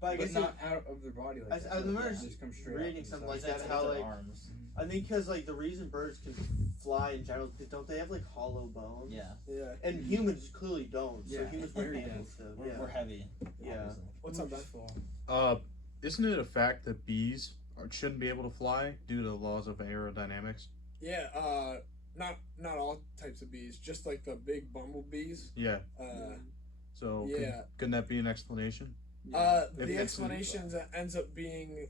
But I guess not out of their body like that. I remember just come straight reading something like that. How like arms. I think because like the reason birds can fly in general is because don't they have like hollow bones? Yeah. And humans clearly don't. So humans very wouldn't be able to. We're heavy. Yeah. Obviously. What's up, Ben? Isn't it a fact that bees shouldn't be able to fly due to the laws of aerodynamics? Yeah. Not all types of bees, just like the big bumblebees. Yeah. So couldn't that be an explanation? The explanation ends up being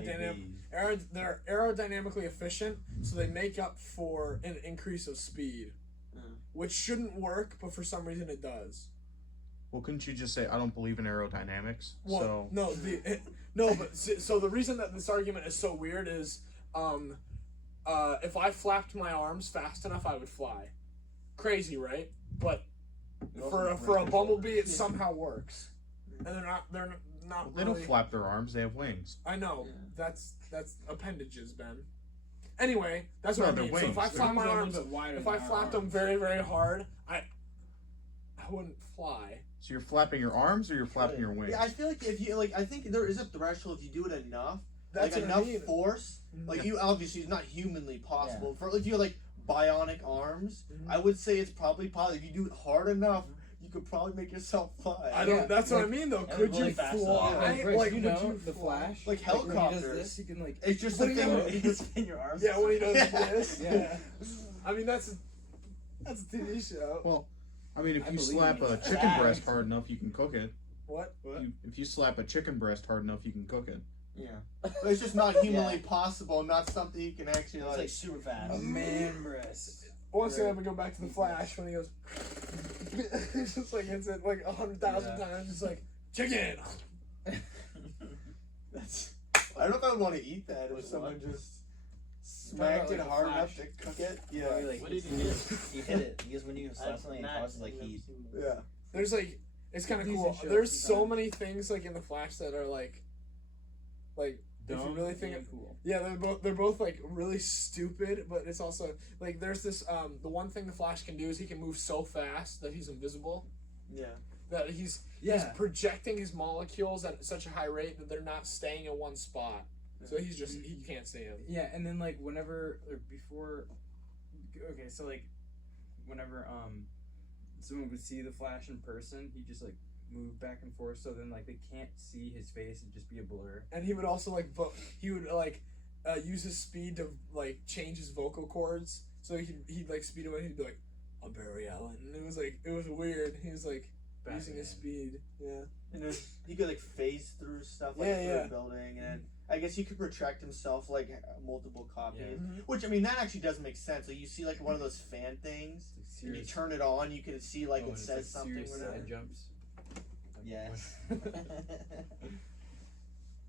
they're aerodynamically efficient, so they make up for an increase of speed, which shouldn't work, but for some reason it does. Well, couldn't you just say I don't believe in aerodynamics? Well, so so the reason that this argument is so weird is, if I flapped my arms fast enough, I would fly. Crazy, right? But for a bumblebee, it somehow works, and they're not well, they really... don't flap their arms; they have wings. I know that's appendages, Ben. Anyway, that's what I mean. Wings. So if I flap my arms, if I flapped them very, very hard, I wouldn't fly. So you're flapping your arms, or you're flapping your wings? Yeah, I feel like if you I think there is a threshold if you do it enough. That's like what enough I mean. force. Like you obviously it's not humanly possible. For if you have like bionic arms, Mm-hmm. I would say it's probably possible. If you do it hard enough, you could probably make yourself fly. I don't. That's what I mean, though. Could really you fast fly? Bryce, Like, you would know you the fly? Flash? Like when he does helicopters. this, you can like. It's just What the do you thing. know? You can spin your arms. Yeah, when he does Yeah. this. Yeah. Yeah. I mean, that's a TV show. Well, I mean, if I you believe slap you. a chicken Facts. breast hard enough, you can cook it. What? If you slap a chicken breast hard enough, you can cook it. Yeah, but it's just not humanly possible. Not something you can actually It's like super fast. A man breast. Once again, we go back to the Flash when he goes. It's just like hits it like 100,000 times. It's like chicken. That's. I don't know if I would want to eat that if Wait, someone what? just smacked like it a hard Flash. enough to cook it. Yeah, Like, What did he do? You hit it because when you slap something, it causes like heat. yeah. There's like it's kind of Decent cool. show There's so sometimes. many things like in the Flash that are like if you really think and cool. yeah, they're both like really stupid, but it's also like there's this the one thing the Flash can do is he can move so fast that he's invisible. Yeah. That he's projecting his molecules at such a high rate that they're not staying in one spot. So he can't see them. Yeah, and then like whenever or before, okay, so like whenever someone would see the Flash in person, he just like move back and forth, so then like they can't see his face and just be a blur. And he would also use his speed to like change his vocal cords. So he'd like speed away. He'd be like, "I'm Barry Allen," and it was weird. He was like using his speed. Yeah. And then he could like phase through stuff like Yeah, through yeah. a building, and I guess he could retract himself like multiple copies. Yeah. Mhm. Which I mean that actually does make sense. Like you see like one of those fan things, It's and you serious. turn it on, you can see like Oh, it and it's, says something. serious Whatever. side jumps. Yes.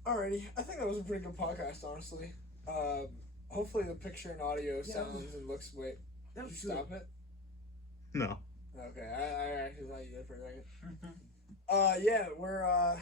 Alrighty, I think that was a pretty good podcast, honestly. Hopefully the picture and audio sounds and looks. Wait, That did you was good. stop it? No. Okay, I actually thought you did for a second. Yeah, we're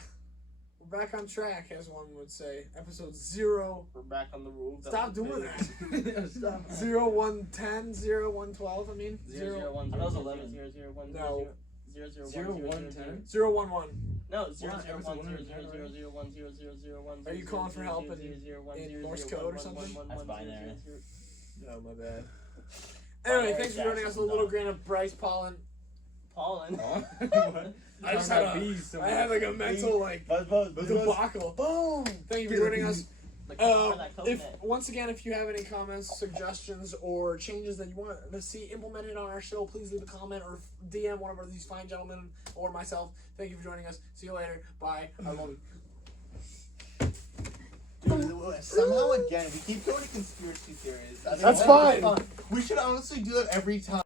back on track, as one would say. Episode 0. We're back on the rules. Stop doing that. Stop. 0110, 0112. I mean 0 1 I thought it was 11. 0 0 1 No. 0 0 0 1 1 10. 011. No, 0 What? 0 It was 1 1 0 and 0 10, 0 0 1 0 0 0 1. Are you calling for help in Morse code or something? That's binary. No, my bad. Anyway, thanks for joining us. A little grain of Bryce pollen. Pollen. I just had I had like a mental like Buzz. debacle. Boom. Thank you for joining us. Once again, if you have any comments, suggestions, or changes that you want to see implemented on our show, please leave a comment or DM one of these fine gentlemen or myself. Thank you for joining us. See you later. Bye. I love you. Dude, somehow again we keep going to conspiracy theories. That's fine. We should honestly do that every time.